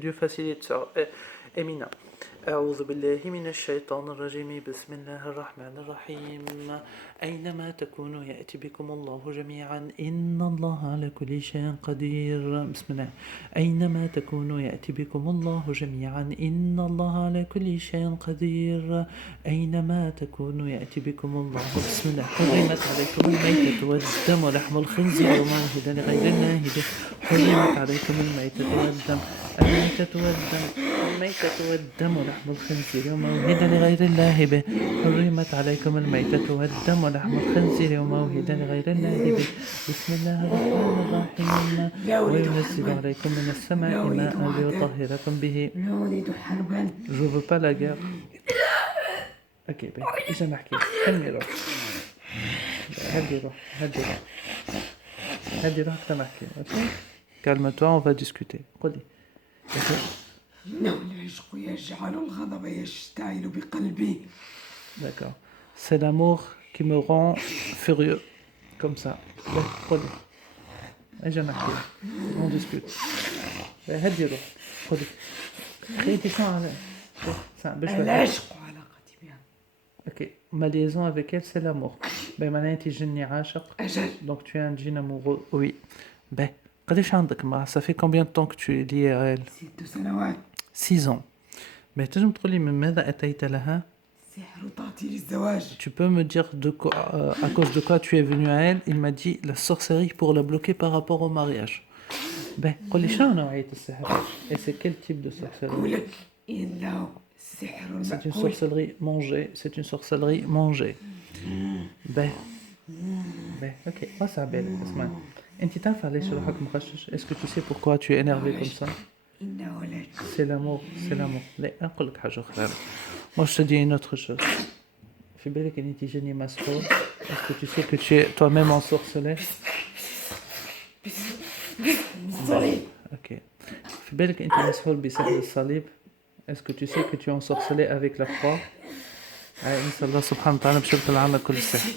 Dieu facilite ça. Emina. أعوذ بالله من الشيطان الرجيم بسم الله الرحمن الرحيم أينما تكونوا يأتي بكم الله جميعا إن الله على كل شيء قدير بسم الله أينما تكونوا يأتي بكم الله جميعا إن الله على كل شيء قدير أينما تكونوا يأتي بكم الله بسم الله حرمت عليكم الميتة والدم ولحم الخنزير وما أهل لغير الله به حرمت عليكم الميتة والدم الميتة والدم ولحم الخنزير وما أهل لغير الله به حرمت عليكم الميتة والدم ولحم الخنزير وما أهل لغير الله به بسم الله الرحمن الرحيم وينزل عليكم من السماء ماء ليطهركم به. Je veux pas la guerre. Ok, ben, إيش نحكي؟ كملي روح. هدي روح أكتر نحكي. Calme-toi, on va discuter. قولي. إنه العشق يجعل الغضب يشتعل بقلبي. D'accord. C'est l'amour qui me rend furieux. Comme ça. قولي. إيش نحكي؟ On discute. هدي روح. قولي. خليتي ساعة. العشق علاقتي بها. Ok. Ma liaison avec elle, c'est l'amour. Ben maintenant, tu es جني عاشق. أجل. Donc tu es un djinn amoureux. Oui. Ben. قديش عندك معها؟ Ça fait combien de temps que tu es lié à elle? 6 سنوات. 6 ans. Mais تنجم تقولي من ماذا أتيت لها? سحر تعطي للزواج. Tu peux me dire de quoi, à cause de quoi tu es venu à elle? Il m'a dit la sorcellerie pour la bloquer par rapport au mariage. Ben, قولي شنو نوعية السحر؟ Et c'est quel type de sorcellerie? أقول لك إنه سحر C'est une مأكول. sorcellerie mangée. C'est une sorcellerie mangée. Ben, ok. واسع بالك اسمع. أنت تعرف علاش روحك مغشش؟ Est-ce que tu sais pourquoi tu es énervé comme ça? إنه لا. C'est l'amour, c'est l'amour. لا أقول لك حاجة أخرى. Moi je te dis une autre chose. في بالك إن أنت جاني مسحور. Est-ce que tu sais que tu es toi-même ensorcelé? صليب. Ok. في بالك أنت مسحور بسحر الصليب. Est-ce que tu sais que tu es ensorcelé avec la croix? نسأل الله سبحانه وتعالى باش يبطل عنا كل السحر.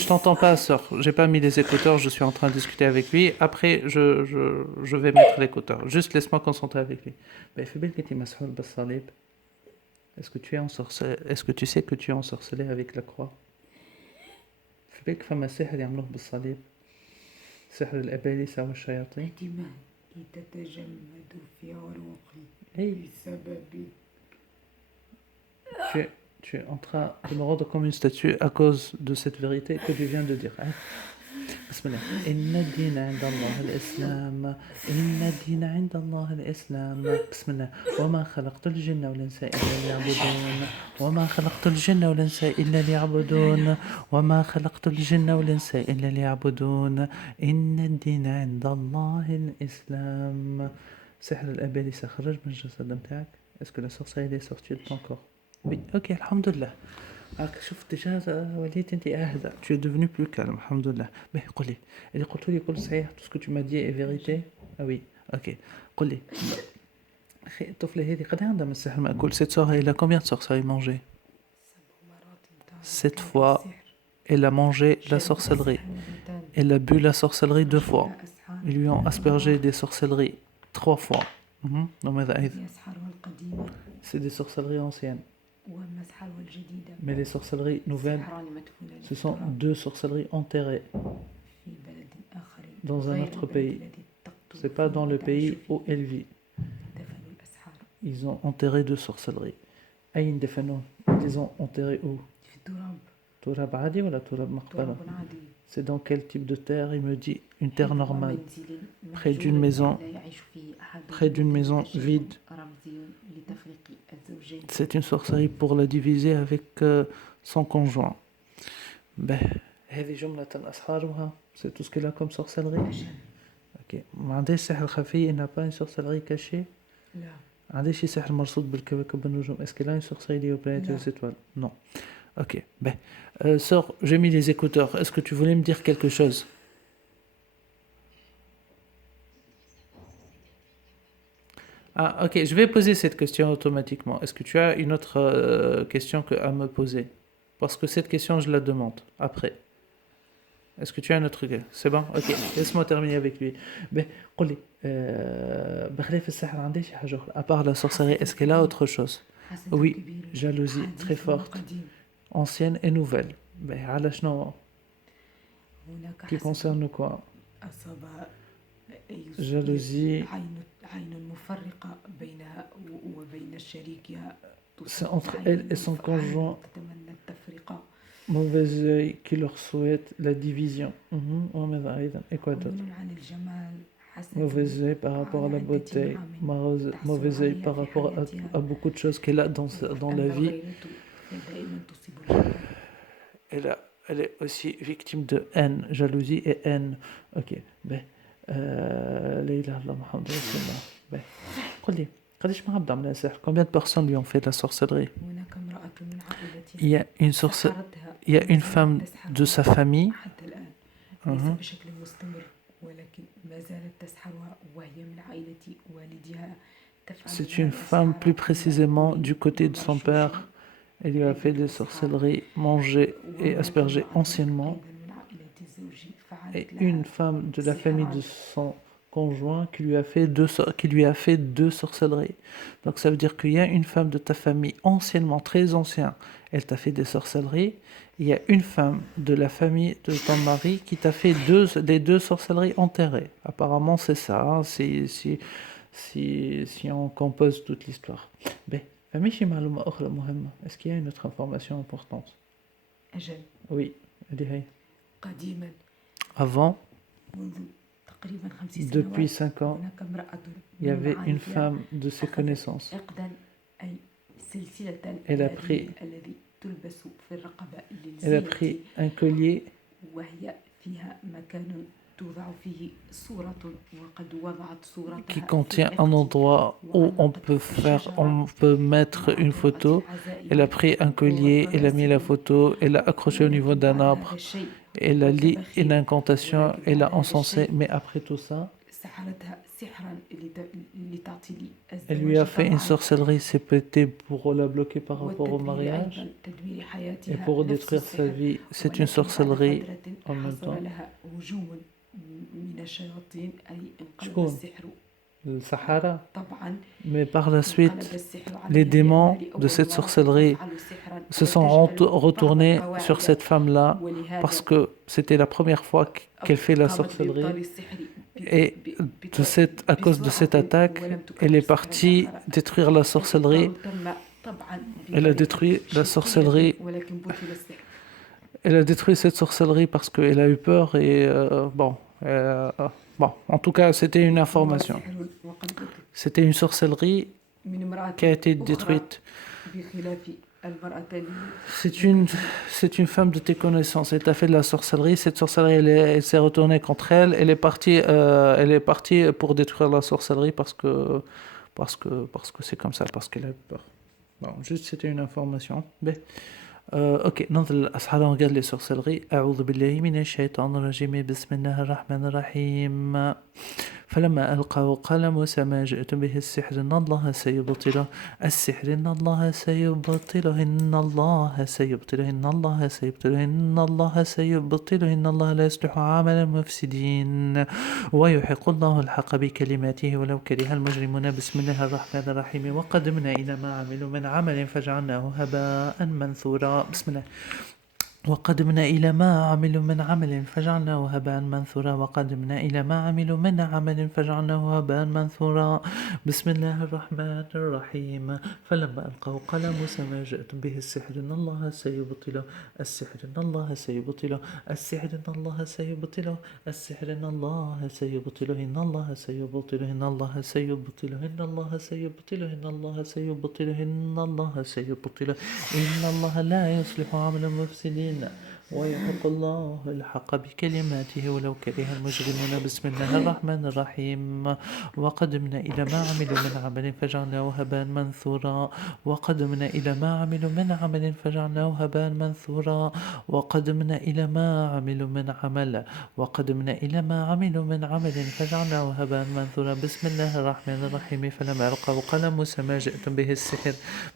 Je t'entends pas, sœur. J'ai pas mis les écouteurs. Je suis en train de discuter avec lui. Après, je vais mettre l'écouteur. Juste laisse-moi concentrer avec lui. Ben, في بالك أنت مسحور بالصليب. Est-ce que tu es ensorcelé? Est-ce que tu sais que tu es ensorcelé avec la croix? في بالك فما سحر يعملوه بالصليب. سحر الأبالسة والشياطين. دماء تتجمد في عروقي Hey, بسبب. tu es en train de me rendre comme une statue à cause de cette vérité que tu viens de dire. Hein? بسم الله إن الدين عند الله الإسلام إن الدين عند الله الإسلام بسم الله وما خلقت الجن والإنس إلا ليعبدون وما خلقت الجن والإنس إلا ليعبدون وما خلقت الجن والإنس إلا ليعبدون إن الدين عند الله الإسلام. سحر الأبالسة خرج من الجسد نتاعك. Est-ce que la sorcellerie est sortie de ton corps? Oui, ok, alhamdoulilah. شوف déjà وليت انت اهدى. Tu es devenu plus calme, alhamdoulilah. Mais قولي اللي قلت لي كل صحيح. Tout ce que tu m'as dit est vérité? Ah oui, ok. قولي اخي الطفلة هذه قد عندها من السحر مأكول. Cette soirée, elle a combien de sorcelleries mangées? 7 fois, elle a mangé la sorcellerie. Elle a bu la sorcellerie 2 fois. Ils lui ont aspergé des sorcelleries 3 fois. وماذا أيضا؟ C'est des sorcelleries anciennes. Mais les sorcelleries nouvelles, ce sont 2 sorcelleries enterrées dans un autre pays. C'est pas dans le pays où elle vit. Ils ont enterré 2 sorcelleries. أين دفنون؟ Ils les ont enterrées où? تراب عادي ولا تراب مقبرة? C'est dans quel type de terre? Il me dit une terre normale, près d'une maison vide. C'est une sorcellerie pour la diviser avec son conjoint. Ben, هذه جملة أسحارها. C'est tout ce qu'elle a comme sorcellerie. Ok. ما عندهاش سحر خفي. Elle n'a pas une sorcellerie cachée. لا. عندهاش شي سحر مرصود بالكواكب والنجوم. Est-ce qu'elle a une sorcellerie liée aux planètes et aux étoiles? Non. Ok. Ben, sœur, j'ai mis les écouteurs. Est-ce que tu voulais me dire quelque chose? Ah, ok. Je vais poser cette question automatiquement. Est-ce que tu as une autre question à me poser? Parce que cette question, je la demande après. Est-ce que tu as un autre truc? C'est bon? Ok, laisse-moi terminer avec lui. Ben, قل لي بخلاف السحر عندي شي حاجة أخرى. À part la sorcellerie, est-ce qu'elle a autre chose? حسد Oui, كبير jalousie très حديث forte, قديم. ancienne et nouvelle. Ben, على شنو هناك qui حسد concerne quoi? أصاب Jalousie, عين مفرقة بينها وبين شريكها c'est تصاب entre elle et son conjoint, تتمنى التفرقة. mauvais œil qui leur souhaite la division. وماذا أيضا? Et quoi d'autre? عيون عن الجمال حسد Mauvais œil par rapport à la على عدة beauté, نعم mauvais تحصل œil عليها par في rapport حياتها. à beaucoup de choses qu'elle a dans la أما vie. الغيرة فدائما تصيب الرجال. Elle est aussi victime de haine, jalousie et haine. Ok, ben, لا إله إلا الله محمد رسول الله. Ben, قل لي قديش ما عبد عملها سحر? Combien de personnes lui ont fait de la sorcellerie? هناك امرأة من Il y عائلتها a une sorce, سحرتها il y a une وما زالت femme تسحر de sa famille. حتى الآن. ليس Mhm. بشكل مستمر ولكن ما زالت تسحرها وهي من عائلة والدها. تفعل C'est لها une femme الأسحار plus précisément بمأكول du côté de son père. ومرشوش. Elle lui a fait des sorcelleries, mangées et وهناك aspergées امرأة anciennement. أيضا من عائلة الزوج Et فعلت une لها femme de la famille de سحرا. son conjoint qui lui a fait deux sorcelleries. Donc ça veut dire qu'il y a une femme de ta famille anciennement, très ancien, elle t'a fait des sorcelleries. Il y a une femme de la famille de ton mari qui t'a fait les deux sorcelleries enterrées. Apparemment c'est ça, hein, si on compose toute l'histoire. Ben, فماشي معلومة أخرى مهمة. Est-ce qu'il y a une autre information importante? أجل Oui, اللي هي. قديما Avant, منذ تقريبا 5 depuis سنوات 5 ans, هناك امرأة il y من avait une معارفها femme de ses أخذت connaissances. عقدا أي سلسلة Elle a الهدي pris, الذي تلبس في الرقبة elle a للزينة pris un collier وهي فيها مكان توضع فيه صورة وقد وضعت qui صورتها في contient un العقد endroit où on peut mettre une photo. Elle a pris un collier, elle a mis la photo, elle l'a accroché au niveau d'un arbre, elle a lu une incantation, elle a encensé. Mais après tout ça, سحرتها سحرا لتعطي لي elle lui a الزواج fait une طبعا sorcellerie, c'est peut-être pour la bloquer par rapport au والتدمير mariage أيضا تدمير et حياتها pour نفس détruire sa السحر vie. C'est une ولكن بعد sorcellerie فترة en même حصل temps. لها هجوم من الشياطين أي انقلب شكون؟ السحر Le Sahara. طبعا Mais par la انقلب suite, السحر les عليها démons لأنها de cette لأول مرة sorcellerie تفعل سحرا se sont وتجهل retournés بعض sur القواعد cette femme-là parce ولهذا que c'était la première fois qu'elle fait la قامت sorcellerie. بإبطال السحر Et à cause de cette attaque, ولم elle تكرر est سحرا partie آخر. détruire la sorcellerie. الإبطال تم طبعا Elle a بطريقة détruit la شركية sorcellerie. ولكن بطل السحر. Elle a détruit cette sorcellerie parce qu'elle a eu peur et bon, en tout cas, c'était une information. سحر وقد بطل C'était une sorcellerie من امرأة qui a été أخرى détruite. بخلاف المرأة C'est une femme de tes connaissances. Elle t'a fait de la sorcellerie. Cette sorcellerie, elle s'est retournée contre elle. Elle est partie pour détruire la sorcellerie parce que c'est comme ça, parce qu'elle a eu peur. Bon, juste c'était une information. Mais, ok, ننظر للأسحار ونقال لي sorcellerie. أعوذ بالله من الشيطان الرجيم. بسم الله الرحمن الرحيم. فلما ألقوا قال موسى ما جئتم به السحر إن الله سيبطله السحر إن الله سيبطله إن الله سيبطله إن الله سيبطله إن الله سيبطله إن الله لا يصلح عمل المفسدين ويحق الله الحق بكلماته ولو كره المجرمون بسم الله الرحمن الرحيم وقدمنا إلى ما عملوا من عمل فجعلناه هباء منثورا بسم الله وقدمنا إلى ما عملوا من عمل فجعلناه هباء منثورا وقدمنا إلى ما عملوا من عمل فجعلناه هباء منثورا بسم الله الرحمن الرحيم فلما ألقوا قال موسى ما جئتم به السحر إن الله سيبطله السحر إن الله سيبطله السحر إن الله سيبطله السحر إن الله سيبطله إن الله سيبطله إن الله سيبطله إن الله سيبطله إن الله سيبطله إن الله سيبطله إن الله لا يصلح عمل المفسدين ويحق الله الحق بكلماته ولو كره المجرمون بسم الله الرحمن الرحيم وقدمنا إلى ما عملوا من عمل فجعلناه هباء منثورا وقدمنا إلى ما عملوا من عمل فجعلناه هباء منثورا وقدمنا إلى ما عملوا من عمل وقدمنا إلى ما عملوا من عمل فجعلناه هباء منثورا بسم الله الرحمن الرحيم فلما ألقوا قال موسى ما جئتم به السحر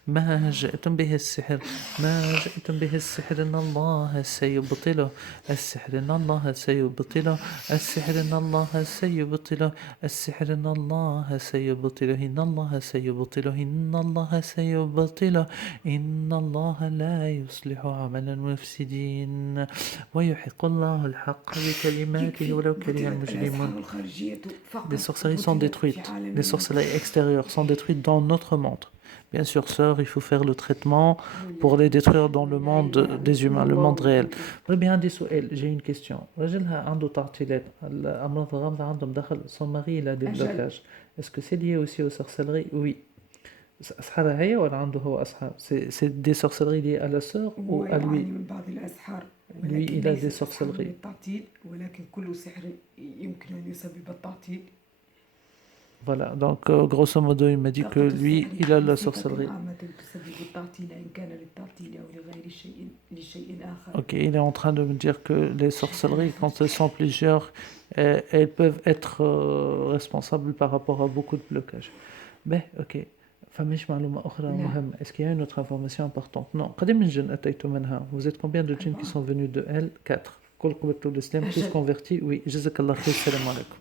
ما جئتم به السحر ما جئتم به السحر إن الله سيبطله السحر إن الله سيبطله السحر إن الله سيبطله السحر إن الله سيبطله إن الله سيبطله إن الله سيبطله إن الله لا يصلح عمل المفسدين ويحق الله الحق بكلماته ولو كره المجرمون. Les sorcelleries sont détruites, les sorcelleries extérieures sont détruites dans notre monde. Bien sûr, sœur, il faut faire le traitement pour les détruire dans le monde des humains, le monde réel. Bien, j'ai une question. Son mari, il a des blocages. Est-ce que c'est lié aussi aux sorcelleries? Oui. C'est des sorcelleries liées à la sœur ou à lui? Lui, il a des sorcelleries. Voilà, donc grosso modo, il m'a dit que lui, il a la sorcellerie. Ok, il est en train de me dire que les sorcelleries, quand elles sont plusieurs, elles peuvent être responsables par rapport à beaucoup de blocages. Ben, ok. Est-ce qu'il y a une autre information importante? Non. Vous êtes combien de djinns qui sont venus de elle? 4. Tous convertis? Oui. Jazakallah khair, salam alaikum.